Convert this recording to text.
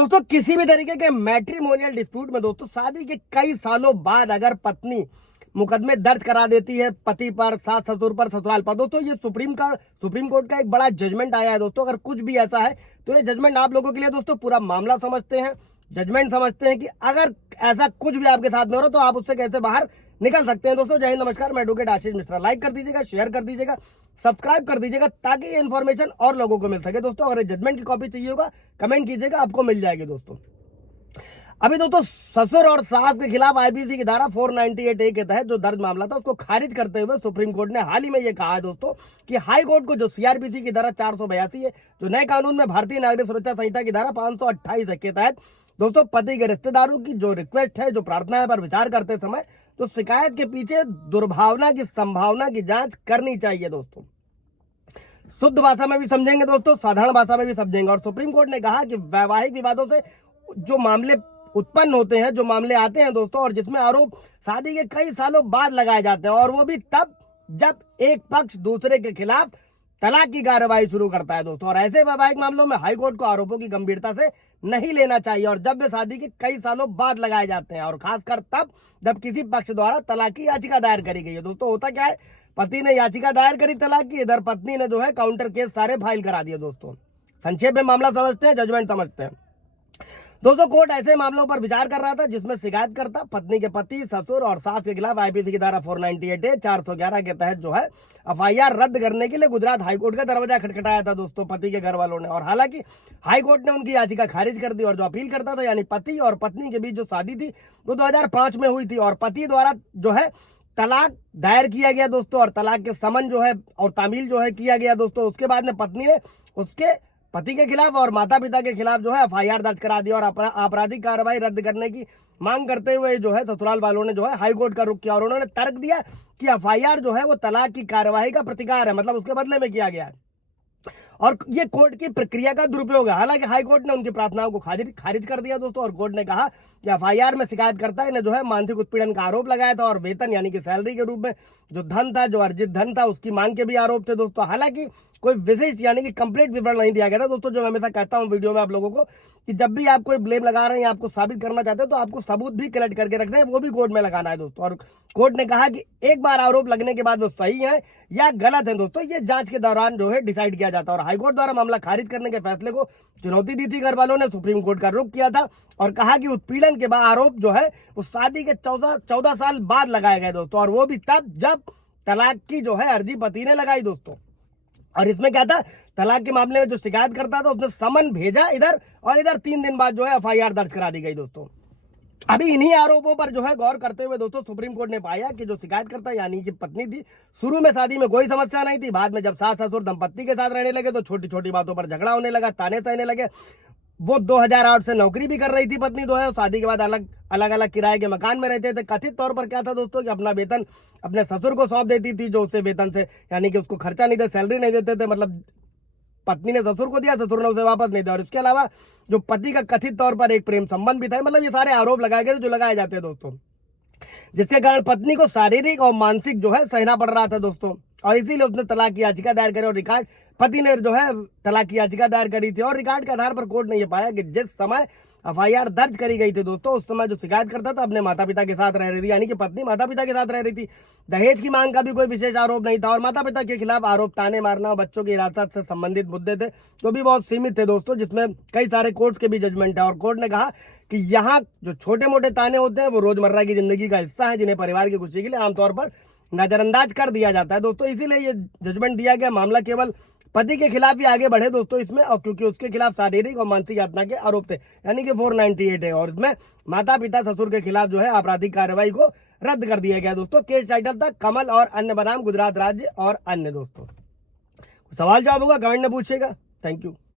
दोस्तों किसी भी तरीके के मैट्रिमोनियल डिस्प्यूट में दोस्तों शादी के कई सालों बाद अगर पत्नी मुकदमे दर्ज करा देती है पति पर, सास ससुर पर, ससुराल पर, दोस्तों ये सुप्रीम कोर्ट का एक बड़ा जजमेंट आया है दोस्तों। अगर कुछ भी ऐसा है तो ये जजमेंट आप लोगों के लिए दोस्तों पूरा मामला समझते हैं, जजमेंट समझते हैं कि अगर ऐसा कुछ भी आपके साथ में हो रहा तो आप उससे कैसे बाहर निकल सकते हैं। दोस्तों जय हिंद, नमस्कार, मैं एडवोकेट आशीष मिश्रा। लाइक कर दीजिएगा, शेयर कर दीजिएगा, सब्सक्राइब कर दीजिएगा ताकि ये इन्फॉर्मेशन और लोगों को मिल सके। दोस्तों अगर जजमेंट की कॉपी चाहिए होगा कमेंट कीजिएगा, आपको मिल जाएगी। दोस्तों अभी दोस्तों ससुर और सास के खिलाफ आईपीसी की धारा 498A के तहत जो दर्ज मामला था उसको खारिज करते हुए सुप्रीम कोर्ट ने हाल ही में ये कहा है दोस्तों कि हाई कोर्ट को जो सीआरपीसी की धारा 482 है, जो नए कानून में भारतीय नागरिक सुरक्षा संहिता की धारा 528 के तहत दोस्तों पति के रिश्तेदारों की जो रिक्वेस्ट है, जो प्रार्थना है पर विचार करते समय तो शिकायत के पीछे दुर्भावना की संभावना की जांच करनी चाहिए। दोस्तों शुद्ध भाषा में भी समझेंगे दोस्तों, साधारण भाषा में भी समझेंगे। और सुप्रीम कोर्ट ने कहा कि वैवाहिक विवादों से जो मामले उत्पन्न होते हैं, जो मामले आते हैं दोस्तों, और जिसमें आरोप शादी के कई सालों बाद लगाए जाते हैं, और वो भी तब जब एक पक्ष दूसरे के खिलाफ तलाक की कार्रवाई शुरू करता है दोस्तों। और ऐसे वैवाहिक मामलों में हाईकोर्ट को आरोपों की गंभीरता से नहीं लेना चाहिए, और जब वे शादी के कई सालों बाद लगाए जाते हैं, और खासकर तब जब किसी पक्ष द्वारा तलाक की याचिका दायर करी गई है। दोस्तों होता क्या है, पति ने याचिका दायर करी तलाक की, इधर पत्नी ने जो है काउंटर केस सारे फाइल करा दिए। दोस्तों संक्षेप में मामला समझते हैं, जजमेंट समझते हैं। दोस्तों कोर्ट ऐसे मामलों पर विचार कर रहा था जिसमें शिकायतकर्ता पत्नी के पति, ससुर और सास के खिलाफ आईपीसी की धारा 498A 411 के तहत जो है एफआईआर रद्द करने के लिए गुजरात हाईकोर्ट का दरवाजा खटखटाया था दोस्तों पति के घर वालों ने। और हालांकि हाईकोर्ट ने उनकी याचिका खारिज कर दी, और जो अपील करता था यानी पति और पत्नी के बीच जो शादी थी वो 2005 में हुई थी, और पति द्वारा जो है तलाक दायर किया गया दोस्तों, और तलाक के समन जो है और तामील जो है किया गया दोस्तों। उसके बाद में पत्नी ने उसके पति के खिलाफ और माता पिता के खिलाफ जो है एफआईआर दर्ज करा दी, और आपराधिक कार्रवाई रद्द करने की मांग करते हुए जो है ससुराल वालों ने जो है हाईकोर्ट का रुख किया, और उन्होंने तर्क दिया कि एफआईआर जो है वो तलाक की कार्रवाई का प्रतिकार है, मतलब उसके बदले में किया गया है, और ये कोर्ट की प्रक्रिया का दुरुपयोग है। हालांकि हाईकोर्ट ने उनकी प्रार्थनाओं को खारिज कर दिया दोस्तों, और कोर्ट ने कहा कि एफआईआर में शिकायतकर्ता ने जो है मानसिक उत्पीड़न का आरोप लगाया था, और वेतन यानी कि सैलरी के रूप में जो धन था, जो अर्जित धन था, उसकी मांग के भी आरोप थे दोस्तों। हालांकि कोई विशिष्ट यानी कि कंप्लीट विवरण नहीं दिया गया था दोस्तों। जो मैं हमेशा कहता हूं वीडियो में आप लोगों को कि जब भी आप कोई ब्लेम लगा रहे हैं, आपको साबित करना चाहते हो, तो आपको सबूत भी कलेक्ट करके रखना है, वो भी कोर्ट में लगाना है दोस्तों। और कोर्ट ने कहा कि एक बार आरोप लगने के बाद वो सही है या गलत है दोस्तों, ये जांच के दौरान जो है डिसाइड किया जाता है। और हाईकोर्ट द्वारा मामला खारिज करने के फैसले को चुनौती दी थी घर वालों ने, सुप्रीम कोर्ट का रुख किया था और कहा कि उत्पीड़न के बाद आरोप जो है वो शादी के 14 साल बाद लगाए गए दोस्तों, और वो भी तब जब तलाक की जो है अर्जी पति ने लगाई दोस्तों। और इसमें क्या था, तलाक के मामले में जो शिकायत करता था उसने समन भेजा इधर, और इधर 3 दिन बाद जो है एफआईआर दर्ज करा दी गई दोस्तों। अभी इन्हीं आरोपों पर जो है गौर करते हुए दोस्तों सुप्रीम कोर्ट ने पाया कि जो शिकायतकर्ता यानी कि पत्नी थी, शुरू में शादी में कोई समस्या नहीं थी, बाद में जब सास ससुर दंपत्ति के साथ रहने लगे तो छोटी छोटी बातों पर झगड़ा होने लगा, ताने सहने लगे। वो 2008 से नौकरी भी कर रही थी पत्नी जो है, शादी के बाद अलग अलग किराए के मकान में रहते थे। कथित तौर पर क्या था दोस्तों कि अपना वेतन अपने ससुर को सौंप देती थी, जो उससे वेतन से यानी कि उसको खर्चा नहीं देते, सैलरी नहीं देते थे, मतलब पत्नी ने ससुर को दिया, ससुर ने उसे वापस नहीं दिया। और इसके अलावा जो पति का कथित तौर पर एक प्रेम संबंध भी था, मतलब ये सारे आरोप लगाए गए जो लगाए जाते हैं दोस्तों, जिसके कारण पत्नी को शारीरिक और मानसिक जो है सहना पड़ रहा था दोस्तों। और इसीलिए उसने तलाक की याचिका दायर करी, और रिकॉर्ड पति ने जो है तलाक की याचिका दायर करी थी, और रिकॉर्ड के आधार पर कोर्ट ने यह पाया कि जिस समय एफआईआर दर्ज करी गई थी दोस्तों, उस समय जो शिकायत करता था अपने माता पिता के साथ रह रही थी, यानी कि पत्नी माता पिता के साथ रह रही थी। दहेज की मांग का भी कोई विशेष आरोप नहीं था, और माता पिता के खिलाफ आरोप ताने मारना और बच्चों की हिरासत से संबंधित मुद्दे थे जो भी बहुत सीमित थे दोस्तों, जिसमें कई सारे कोर्ट्स के भी जजमेंट है। और कोर्ट ने कहा कि यहाँ जो छोटे मोटे ताने होते हैं वो रोजमर्रा की जिंदगी का हिस्सा है, जिन्हें परिवार की खुशी के लिए आमतौर पर नजरअंदाज कर दिया जाता है दोस्तों। इसीलिए ये जजमेंट दिया गया, मामला केवल पति के खिलाफ ही आगे बढ़े दोस्तों इसमें, और क्योंकि उसके खिलाफ शारीरिक और मानसिक यातना के आरोप थे, यानी कि 498 है, और इसमें माता पिता ससुर के खिलाफ जो है आपराधिक कार्रवाई को रद्द कर दिया गया दोस्तों। केस टाइटल था कमल और अन्य बनाम गुजरात राज्य और अन्य। दोस्तों सवाल जवाब होगा कमेंट में पूछिएगा। Thank you.